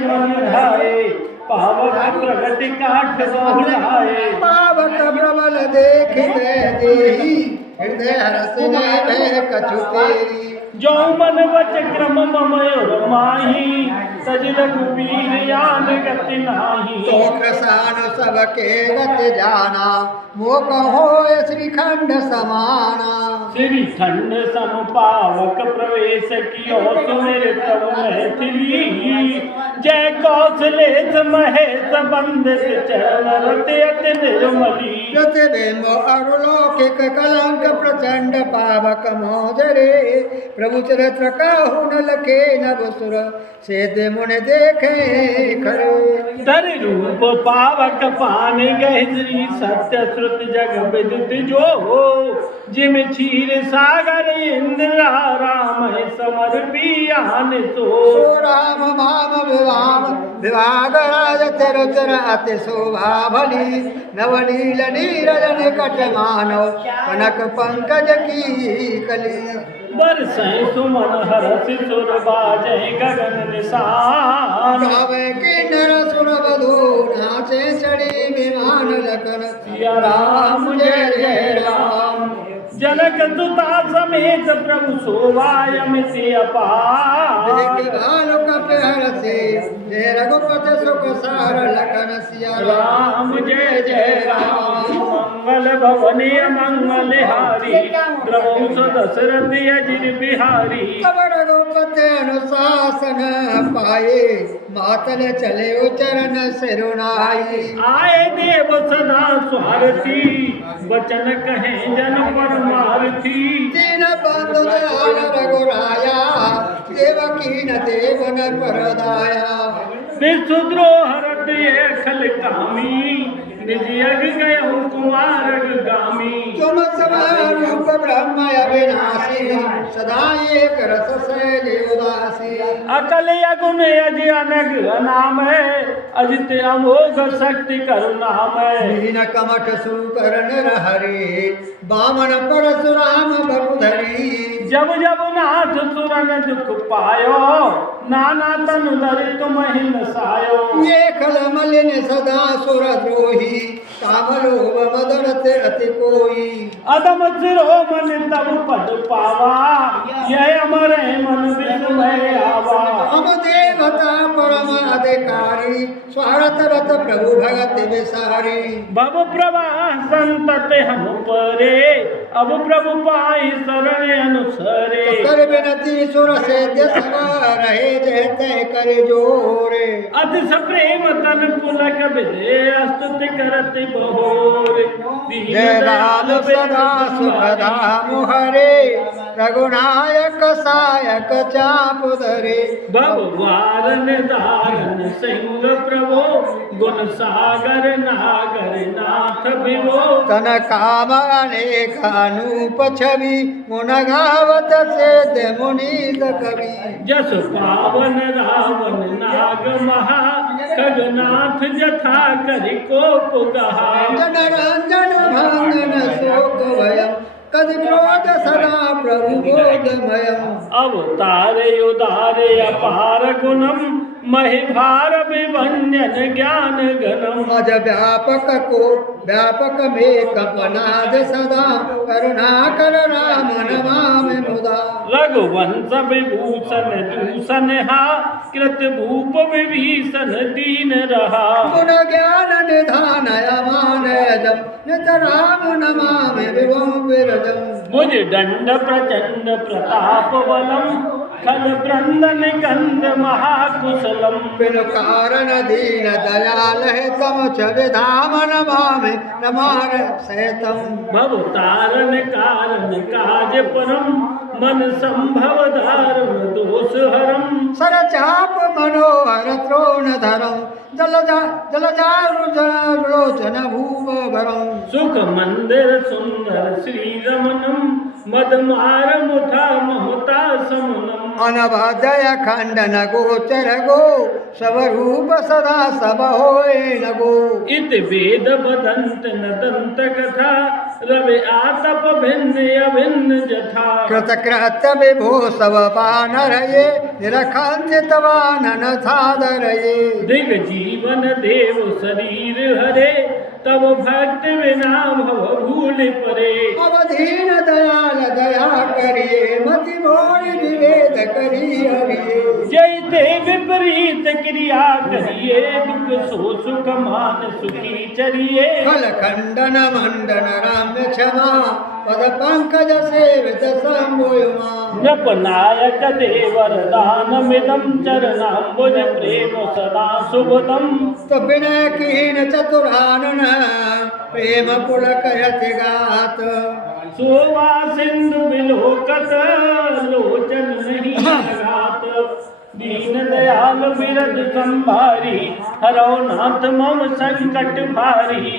मन धाये पावक प्रगति काठ बहुलाए पावक प्रबल देख देही हृदय हरस ने भय कछु तेरी जो मन वच क्रम ममयोर माही सज रघुवीर यान गति नाही तो सान सबके गति जाना वो कहो श्रीखंड समाना श्रीखंड सम पावक प्रवेश कियो सुमेर प्रभु मैथिली जय कौशलेश महेश बंदित चरण रति अति निर्मली प्रतिबिंब अरुलौकिक कलंक प्रचंड पावक मोजरे प्रभु चरित्र कहु न लखे नभसुर सेध मुनि देखे खरे धर रूप पावक पान गह श्री सत्य श्रुत जग विदित जो हो जिम क्षीर सागर इंद्र राम समर पियान सो राम भाम विवाम विभाग राज तिरुचर अति शोभा भली नवनील नीरजन कट मानव कनक पंकज की कली बरसै सुमन हरस सुर बाजै गगन निशान गावे किन्नर सुर वधू नाचे चढ़ी विमान लखन सिया राम जय जय राम जनक सुता समेत प्रभु शोभायमिति अपार देखि भालु कपि हरसि जय रघुपति सुख सार लखन सिया राम जय जय राम मंगल भवनी मंगल हारी द्रवौ दशरथ अजिर बिहारी तब रघुपति अनुशासन पाए मातल चले उचरण सिरुनाई आए देव सदा स्वारथी वचन कहे जन परमारथी दीन बंधु दयाल रघुराया देवकी न देवन परदाया विशुद्रोहरत ये खल कामी निज यग गयो कुमार गामी तुम रूप ब्रह्म अविनाशी सदा एक रस शैल उदासी अकल यगुन यज अनग अनाम है अजित अमोघ शक्ति करुणाम है दीन कमठ सुकर्ण हरे बामन परशुराम बपुधरी जब जब नाथ सुरन दुख पायो नाना तनु धरि तुम हिन सायो ये खल मलिन सदा सुर द्रोही काम लोभ मदरत अति कोई अदम सिरो मन तब पद पावा यह अमर मन विस्मय आवा हम देवता परम अधिकारी स्वार्थ रत प्रभु भगत विसारी भव प्रवाह संतत हम परे अब प्रभु पाई शरण अनुसरे कर विनती सुर से सवा रहे जहते कर जोरे अति सप्रेम तन पुलक विदे स्तुति करति बहोर जय राम सदा सुखदा मुहरे रघुनायक सायक चाप धरे भगवान दारन सिंह प्रभो गुण सागर नागर नाथ विभो तन काम अनेक अनूप छवि मुन गावत से मुनीत कवि जस पावन रावण नाग महा खगनाथ जथा करि कोप गहा जन रंजन भंजन शोक भयम कद क्रोध सदा प्रभु बोधमयम अवतार उदार अपार गुणम महिभार विभंजन ज्ञान गणम अज व्यापक को व्यापक में कपनाद सदा करुणा कर राम नमामि मुदा रघुवंश विभूषण दूषण हा कृत भूप विभीषण दीन रहा गुण ज्ञान निधान अमान नित राम नमामि विभुम विरजम मुझ दंड प्रचंड प्रताप बलम खल ब्रंदन कंद महाकुशलम बिनु कारण दीन दयाल है तम विधाम नमामि नमार सहितम भव तारण कारण काज परम मन संभव धारण दोष हरम सर चाप मनोहर त्रोण धरम जलजारुलोचन भूव भरम सुख मंदिर सुंदर श्री रमणम मदमार मुथा महुता समुनम अनभजय खंडन गोचर गो सब रूप सदा सब होए न गो इत वेद बदंत नदंत कथा रवि आतप भिन्न अभिन्न जथा कृतकृत्य विभो सब पानर ये निरखंत तवानन सादर ये दिग जीवन देव शरीर हरे तब भक्त बिना भव भूल परे अवधीन दयाल दया करिए मति मोर विवेद करी हरिये जैते विपरीत क्रिया करिए दुख सो सुख मान सुखी चरिए फल खंडन मंडन राम्य क्षमा पद पंकज सेवित संबोयमा नृपनायक देवर दानमिदं चरणाम्बुज प्रेम सदा शुभदम् तो विनय कीन चतुरानन प्रेम पुलक यति गात शोभा सिंधु विलोकत लोचन नहीं लगात दीन दयाल बिरद संभारी हरौ नाथ मम संकट भारी